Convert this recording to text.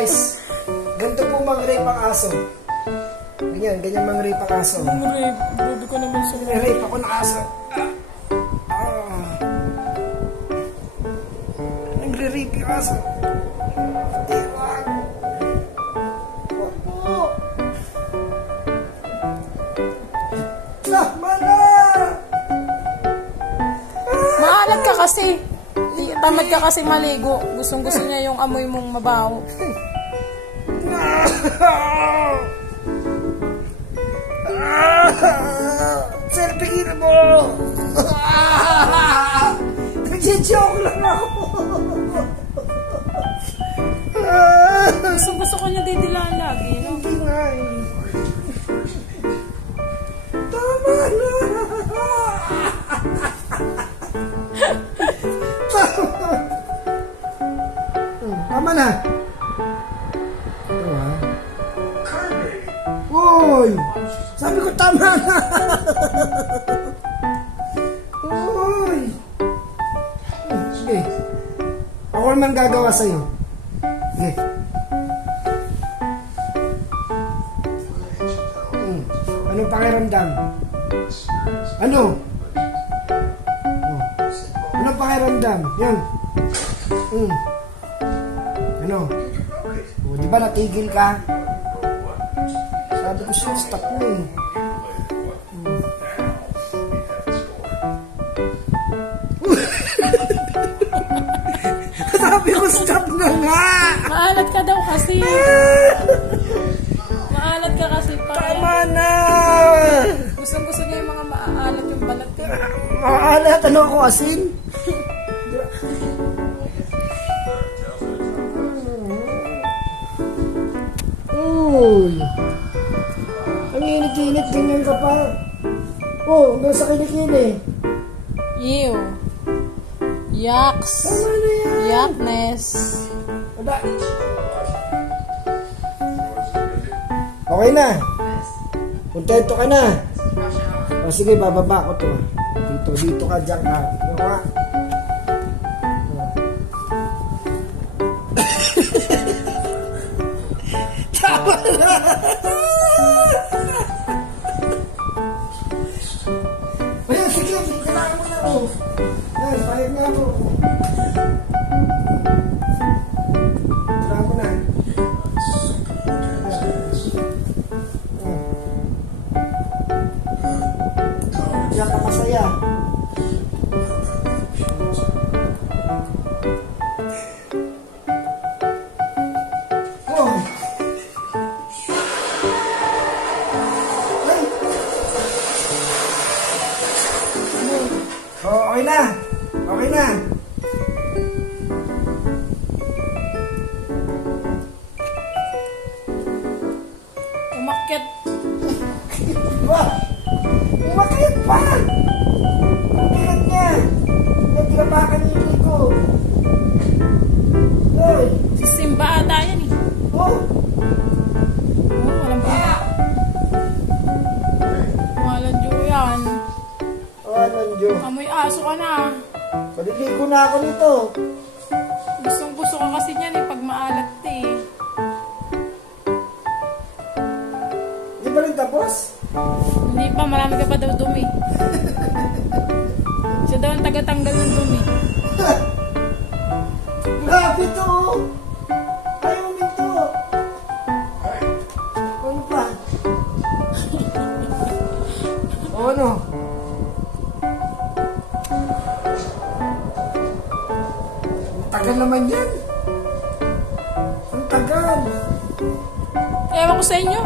guys. Ganito po mang-rape ang aso. Ganyan mang-rape ang aso. Mang-rape? Grabe ko naman sa Rape ako ng aso. Nagre-rape yung aso. Wag po. Tama na! Maalat ka kasi. Tamad ka kasi maligo. Gustong-gusto niya yung amoy mong mabaho. Sir, pigilan mo! Nag-joke lang ako. Gusto ko niya didilaan lagi, no? Hindi nga eh. Tama na! Tama na! Uy! Sabi ko tama na! Uy! Sige. Ako naman gagawa sa'yo. Sige. Anong pakiramdam? Ano? Anong pakiramdam? Yan. Ano? O, di ba natigil ka? Sabi ko siya, stop mo eh. Sabi ko, stop na nga! Maalat ka daw kasi. Maalat ka kasi. Tama na! Gusto niya yung mga maaalat yung balat. Maalat? Ano ako, asin? Uy! Ang init-init, ganyan ka pa. Oh, hanggang sa kilikili. Ew. Yucks. Tama na yan. Yuckness. Aba. Okay na. Kontento ka na. O sige, bababa ko to. Dito ka, dyan ka. Dito ka. Tama na. Ayan, sige, kailangan mo na ako. Ayan, pahit na ako. Kailangan mo na. Diyan ka masaya. Oh. Ay. Oh, okay na. Okay na. Umakyat. Ba? Umakyat pa! Umakyat niya! Naglabakan niyo ko. Hoy! Si Simba ata yan eh. Oh! Oh, walang pa. Walang Diyo yan. Walang Diyo. Amoy aso ka na. Paliligo na ako nito. Gusto ka kasi niyan eh pag maalat eh. Di ba rin tapos? Hindi pa, marami ka pa daw dumi. Siya daw ang tagatanggal ng dumi. Grabe to! Ayaw minto! Ano pa? O ano? Ang tagal naman yan! Ang tagal! Ewan ko sa inyo.